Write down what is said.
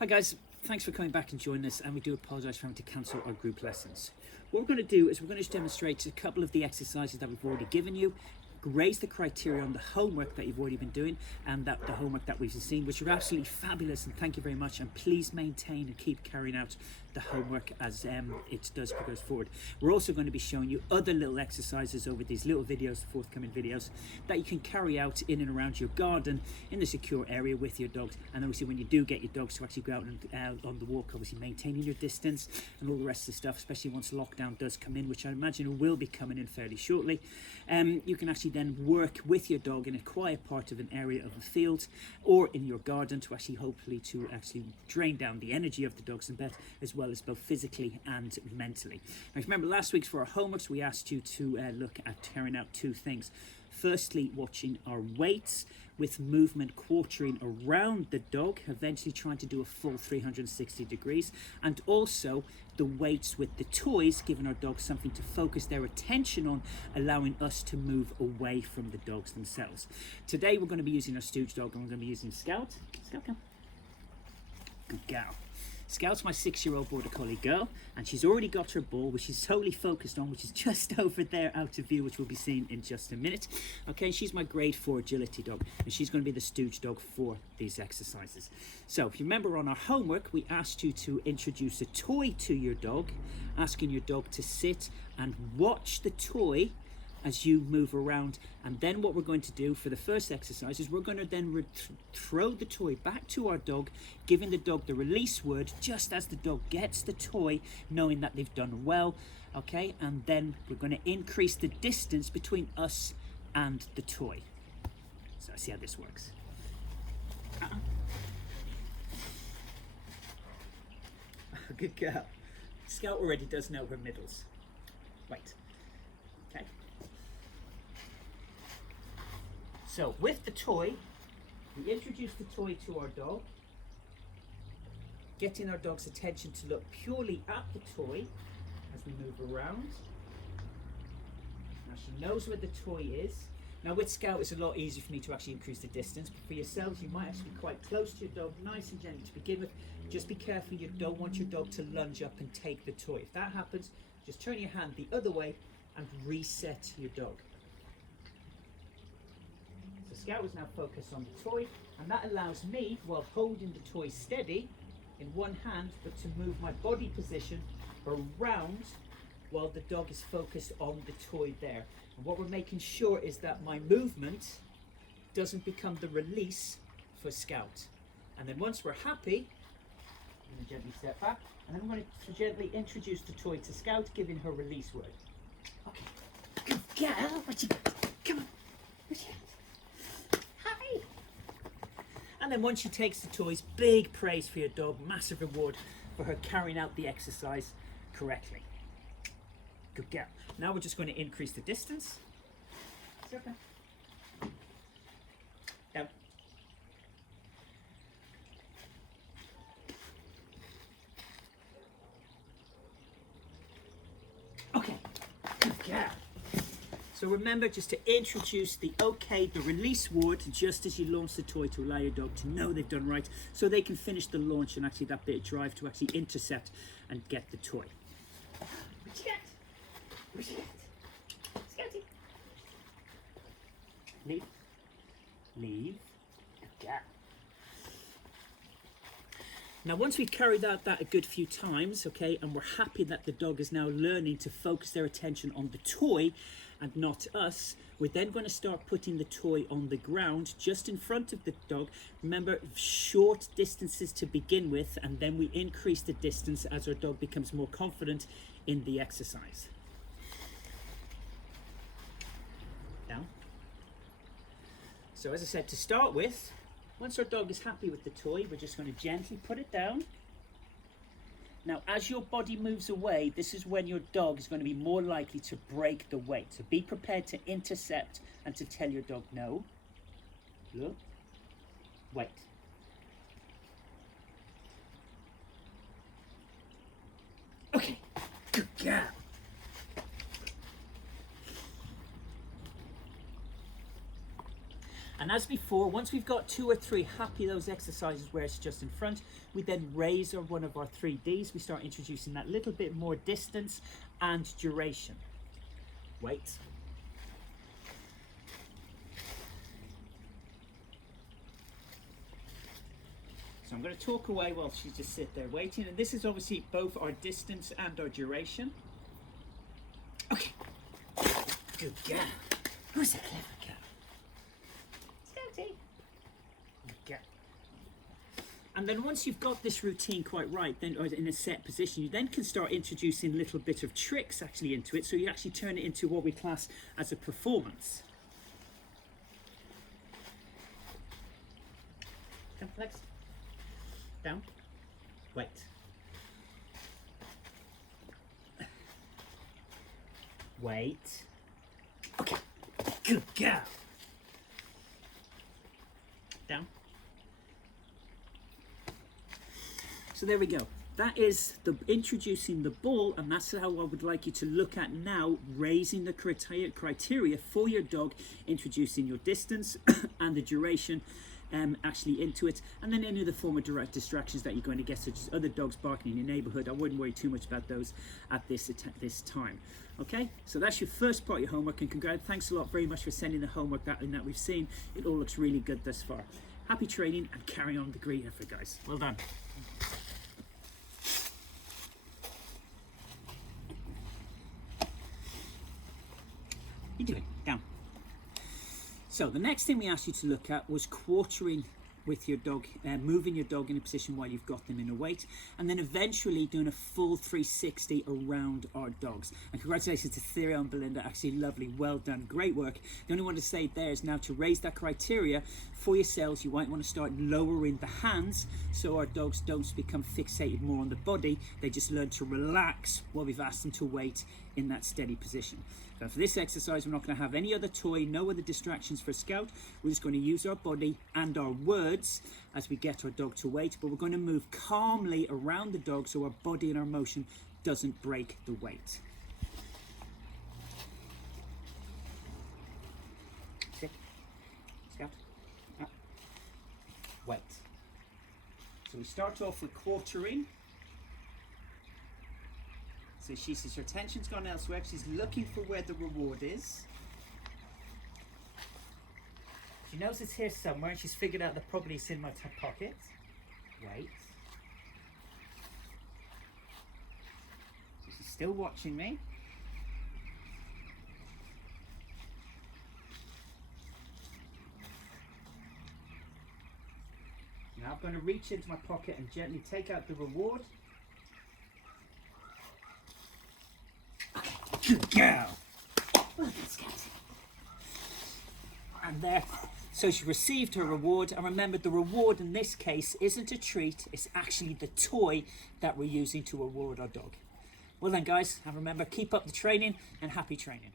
Hi guys, thanks for coming back and joining us, and we do apologise for having to cancel our group lessons. What we're going to do is we're going to demonstrate a couple of the exercises that we've already given you, raise the criteria on the homework that you've already been doing and the homework that we've seen, which are absolutely fabulous, and thank you very much, and please maintain and keep carrying out the homework as it does progress forward. We're also going to be showing you other little exercises over these little videos, forthcoming videos, that you can carry out in and around your garden in the secure area with your dogs. And obviously when you do get your dogs to actually go out and on the walk, obviously maintaining your distance and all the rest of the stuff, especially once lockdown does come in, which I imagine will be coming in fairly shortly. You can actually then work with your dog in a quiet part of an area of a field or in your garden to actually hopefully drain down the energy of the dogs in bed, as well as both physically and mentally. Now, remember last week for our homeworks we asked you to look at carrying out two things. Firstly, watching our weights with movement quartering around the dog, eventually trying to do a full 360 degrees, and also the weights with the toys, giving our dogs something to focus their attention on, allowing us to move away from the dogs themselves. Today we're going to be using our stooge dog, and we're going to be using Scout. Scout, come. Good gal. Scout's my 6-year-old border collie girl, and she's already got her ball, which she's totally focused on, which is just over there out of view, which we'll be seeing in just a minute. Okay, she's my grade 4 agility dog, and she's going to be the stooge dog for these exercises. So if you remember on our homework, we asked you to introduce a toy to your dog, asking your dog to sit and watch the toy as you move around. And then what we're going to do for the first exercise is we're going to then throw the toy back to our dog, giving the dog the release word just as the dog gets the toy, knowing that they've done well. Okay, and then we're going to increase the distance between us and the toy. So see how this works. Good girl. Scout already does know her middles. Wait. Okay. So with the toy, we introduce the toy to our dog, getting our dog's attention to look purely at the toy as we move around. Now she knows where the toy is. Now with Scout it's a lot easier for me to actually increase the distance, but for yourselves you might actually be quite close to your dog, nice and gentle to begin with. Just be careful, you don't want your dog to lunge up and take the toy. If that happens, just turn your hand the other way and reset your dog. So Scout is now focused on the toy, and that allows me, while holding the toy steady in one hand, but to move my body position around while the dog is focused on the toy there. And what we're making sure is that my movement doesn't become the release for Scout. And then once we're happy, I'm going to gently step back, and then I'm going to gently introduce the toy to Scout, giving her release word. Okay, good girl, what you got? Come on, what you got? Hi. And then once she takes the toys, big praise for your dog, massive reward for her carrying out the exercise correctly. Good girl. Now we're just going to increase the distance. Okay. Down. Okay. Good girl. So remember just to introduce the release word just as you launch the toy, to allow your dog to know they've done right, so they can finish the launch and actually that bit of drive to actually intercept and get the toy. What you got? What you got? Scouty. Leave. Leave. Good girl. Now once we've carried out that a good few times, okay, and we're happy that the dog is now learning to focus their attention on the toy and not us, we're then going to start putting the toy on the ground just in front of the dog. Remember, short distances to begin with, and then we increase the distance as our dog becomes more confident in the exercise. Now, so as I said, to start with, once our dog is happy with the toy, we're just going to gently put it down. Now, as your body moves away, this is when your dog is going to be more likely to break the weight. So be prepared to intercept and to tell your dog, no, look, wait. Okay, good girl. And And as before, once we've got 2 or 3 happy those exercises where it's just in front, we then raise one of our 3Ds. We start introducing that little bit more distance and duration. Wait. So I'm going to talk away while she just sit there waiting. And this is obviously both our distance and our duration. Okay. Good girl. Who's a clever girl? Scouty. Okay. And then once you've got this routine quite right, then or in a set position, you then can start introducing a little bit of tricks actually into it. So you actually turn it into what we class as a performance. Come, next. Down. Wait. Wait. Okay. Good girl. Down. So there we go. That is introducing the ball, and that's how I would like you to look at now, raising the criteria for your dog, introducing your distance and the duration actually into it, and then any of the form of direct distractions that you're going to get, such as other dogs barking in your neighborhood. I wouldn't worry too much about those at this time. Okay, so that's your first part of your homework, and thanks a lot very much for sending the homework that we've seen. It all looks really good thus far. Happy training and carry on the great effort, guys. Well done. You doing? Down. So the next thing we asked you to look at was quartering with your dog, moving your dog in a position while you've got them in a wait, and then eventually doing a full 360 around our dogs. And congratulations to Theo and Belinda, actually lovely, well done, great work. The only one to say there is now to raise that criteria for yourselves, you might want to start lowering the hands so our dogs don't become fixated more on the body, they just learn to relax while we've asked them to wait in that steady position. So for this exercise, we're not going to have any other toy, no other distractions for Scout. We're just going to use our body and our words as we get our dog to wait, but we're going to move calmly around the dog so our body and our motion doesn't break the wait. Sit. Scout. Up. Wait. So we start off with quartering. So she says her attention's gone elsewhere. She's looking for where the reward is. She knows it's here somewhere, and she's figured out that probably it's in my pocket. Wait. So she's still watching me. Now I'm going to reach into my pocket and gently take out the reward. Good girl. Well, and there, so she received her reward, and remember the reward in this case isn't a treat, it's actually the toy that we're using to reward our dog. Well then guys, and remember, keep up the training and happy training.